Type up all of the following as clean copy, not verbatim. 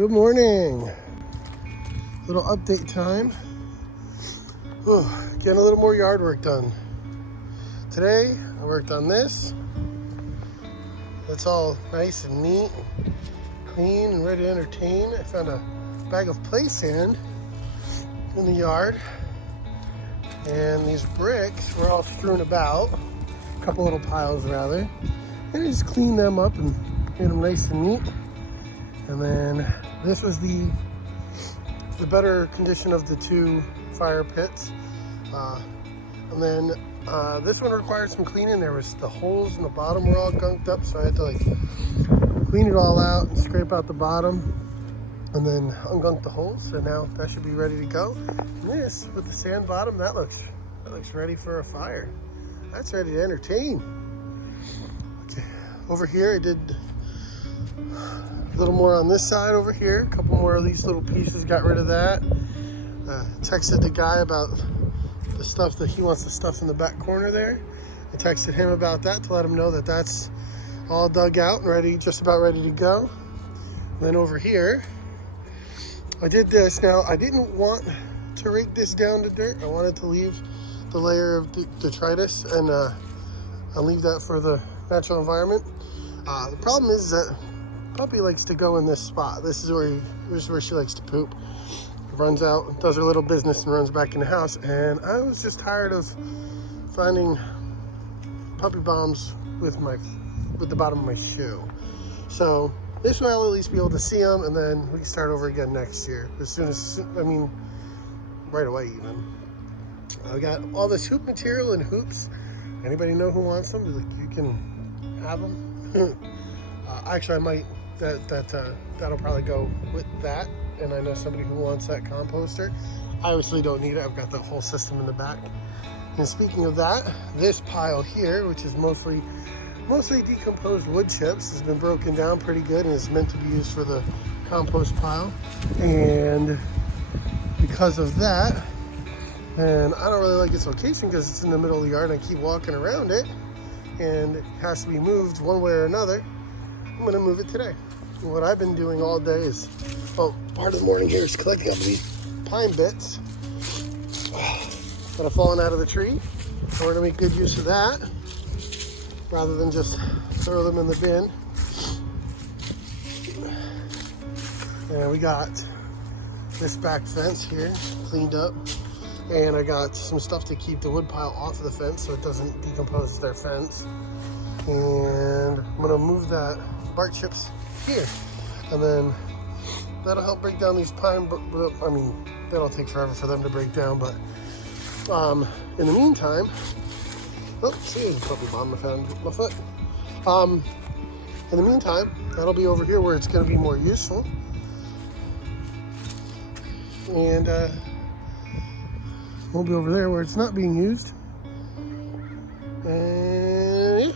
Good morning. Little update time. Getting a little more yard work done. Today, I worked on this. It's all nice and neat, and clean, and ready to entertain. I found a bag of play sand in the yard. And these bricks were all strewn about. A couple little piles, rather. And I just cleaned them up and made them nice and neat. And then this was the better condition of the two fire pits. And then this one required some cleaning. There was the holes in the bottom were all gunked up, so I had to clean it all out and scrape out the bottom and then ungunk the holes. So now that should be ready to go. And this with the sand bottom, that looks ready for a fire. That's ready to entertain. Okay, over here I did a little more on this side over here. A couple more of these little pieces, got rid of that. Texted the guy about the stuff that he wants, the stuff in the back corner there. I texted him about that to let him know that that's all dug out and ready, just about ready to go. And then over here, I did this. Now, I didn't want to rake this down to dirt. I wanted to leave the layer of detritus and I'll leave that for the natural environment. The problem is that puppy likes to go in this spot. This is where she likes to poop. Runs out, does her little business, and runs back in the house. And I was just tired of finding puppy bombs with the bottom of my shoe. So this way I'll at least be able to see them, and then we can start over again next year. Right away even. I got all this hoop material and hoops. Anybody know who wants them? You can have them. Actually, I might. That'll probably go with that. And I know somebody who wants that composter. I obviously don't need it. I've got the whole system in the back. And speaking of that, this pile here, which is mostly decomposed wood chips, has been broken down pretty good and is meant to be used for the compost pile. And because of that, and I don't really like its location because it's in the middle of the yard and I keep walking around it and it has to be moved one way or another, I'm gonna move it today. And what I've been doing all day is, part of the morning here is collecting up these pine bits that have fallen out of the tree. So we're gonna make good use of that rather than just throw them in the bin. And we got this back fence here cleaned up. And I got some stuff to keep the wood pile off of the fence so it doesn't decompose their fence. And I'm gonna move that bark chips here. And then that'll help break down these pine, that'll take forever for them to break down, but in the meantime, see, there's a puppy bomb I found my foot. In the meantime, that'll be over here where it's gonna be more useful. And we'll be over there where it's not being used. And yeah.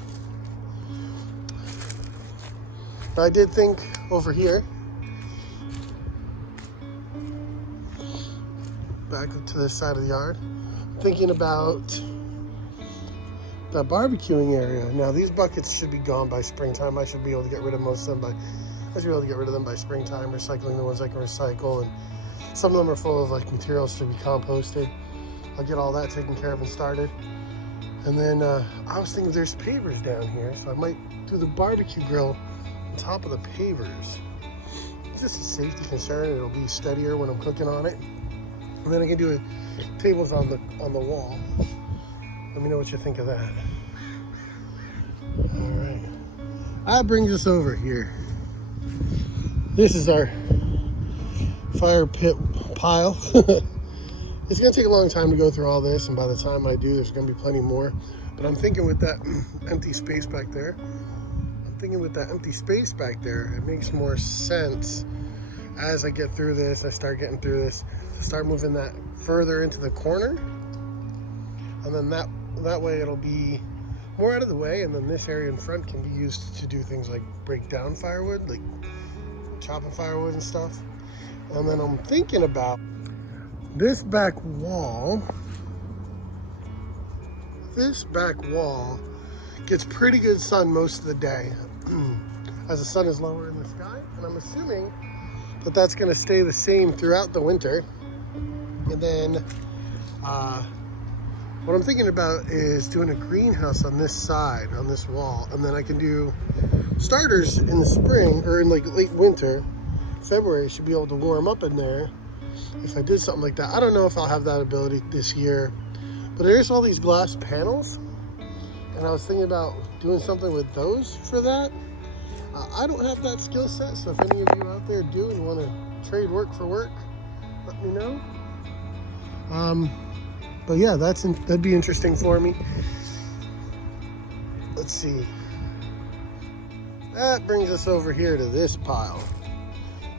I did think over here, back to this side of the yard, thinking about the barbecuing area. Now these buckets should be gone by springtime. I should be able to get rid of most of them by springtime, recycling the ones I can recycle, and some of them are full of materials to be composted. I'll get all that taken care of and started. And then I was thinking there's pavers down here, so I might do the barbecue grill on top of the pavers. It's just a safety concern. It'll be steadier when I'm cooking on it. And then I can do tables on the wall. Let me know what you think of that. All right. That brings us over here. This is our fire pit pile. It's gonna take a long time to go through all this, and by the time I do, there's gonna be plenty more. But I'm thinking with that empty space back there, it makes more sense as I get through this, I start getting through this, to start moving that further into the corner. And then that way it'll be more out of the way, and then this area in front can be used to do things like break down firewood, like chopping firewood and stuff. And then I'm thinking about this back wall. This back wall gets pretty good sun most of the day as the sun is lower in the sky, and I'm assuming but that's going to stay the same throughout the winter. And then what I'm thinking about is doing a greenhouse on this side, on this wall, and then I can do starters in the spring, or in like late winter. February should be able to warm up in there if I did something like that. I don't know if I'll have that ability this year, but there's all these glass panels, and I was thinking about doing something with those for that. I don't have that skill set, so if any of you out there do and want to trade work for work, let me know. But yeah, that'd be interesting for me. Let's see. That brings us over here to this pile.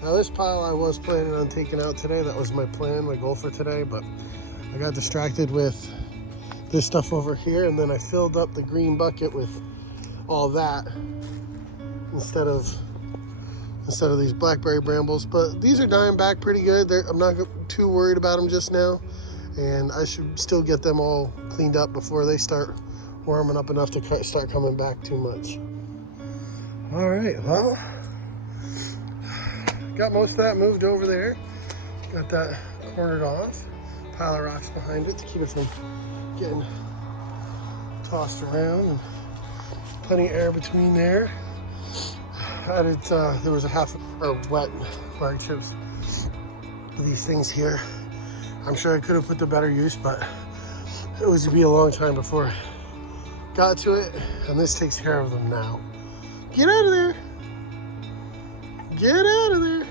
Now this pile I was planning on taking out today. That was my plan, my goal for today, but I got distracted with this stuff over here, and then I filled up the green bucket with all that instead of these blackberry brambles. But these are dying back pretty good. I'm not too worried about them just now, and I should still get them all cleaned up before they start warming up enough to start coming back too much. All right, well, got most of that moved over there. Got that cornered off. Pile of rocks behind it to keep it from getting tossed around, and plenty of air between there. Added, there was a wet hard chips. These things here, I'm sure I could have put to better use, but it was to be a long time before I got to it, and this takes care of them now. Get out of there! Get out of there!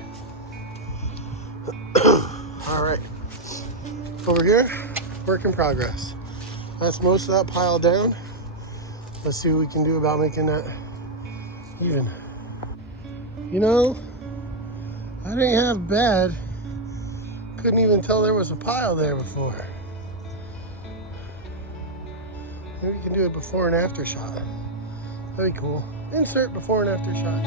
All right, over here, work in progress. That's most of that pile down. Let's see what we can do about making that even. You know, I didn't have bad. Couldn't even tell there was a pile there before. Maybe we can do a before and after shot. That'd be cool. Insert before and after shot.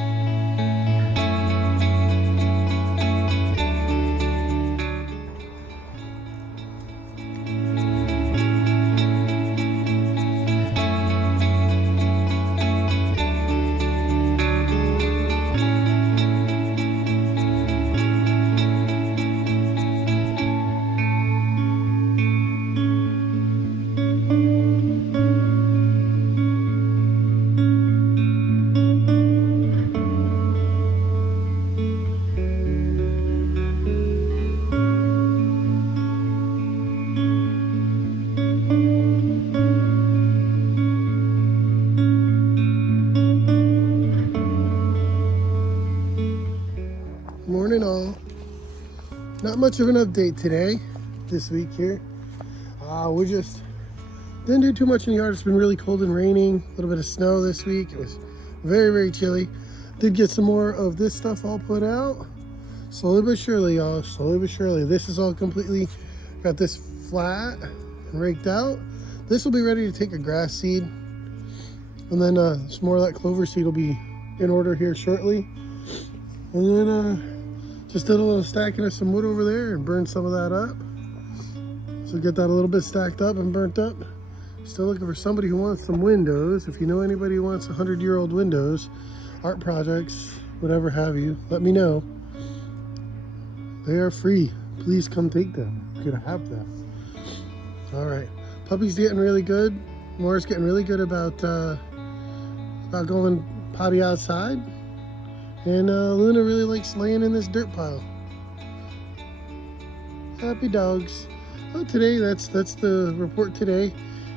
Morning all. Not much of an update today, this week here. We just didn't do too much in the yard. It's been really cold and raining. A little bit of snow this week. It was very, very chilly. Did get some more of this stuff all put out. Slowly but surely, y'all. Slowly but surely. This is all completely, got this flat and raked out. This will be ready to take a grass seed. And then some more of that clover seed will be in order here shortly. And then just did a little stacking of some wood over there and burned some of that up. So get that a little bit stacked up and burnt up. Still looking for somebody who wants some windows. If you know anybody who wants 100-year-old windows, art projects, whatever have you, let me know. They are free. Please come take them. You could have them. All right. Puppy's getting really good. Laura's getting really good about going potty outside. And Luna really likes laying in this dirt pile. Happy dogs. Oh, today, that's the report today.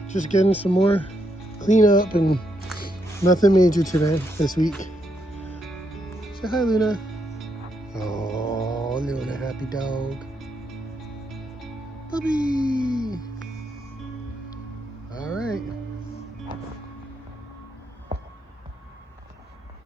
Just getting some more cleanup and nothing major today, this week. Say hi, Luna. Oh, Luna, happy dog. Puppy. All right.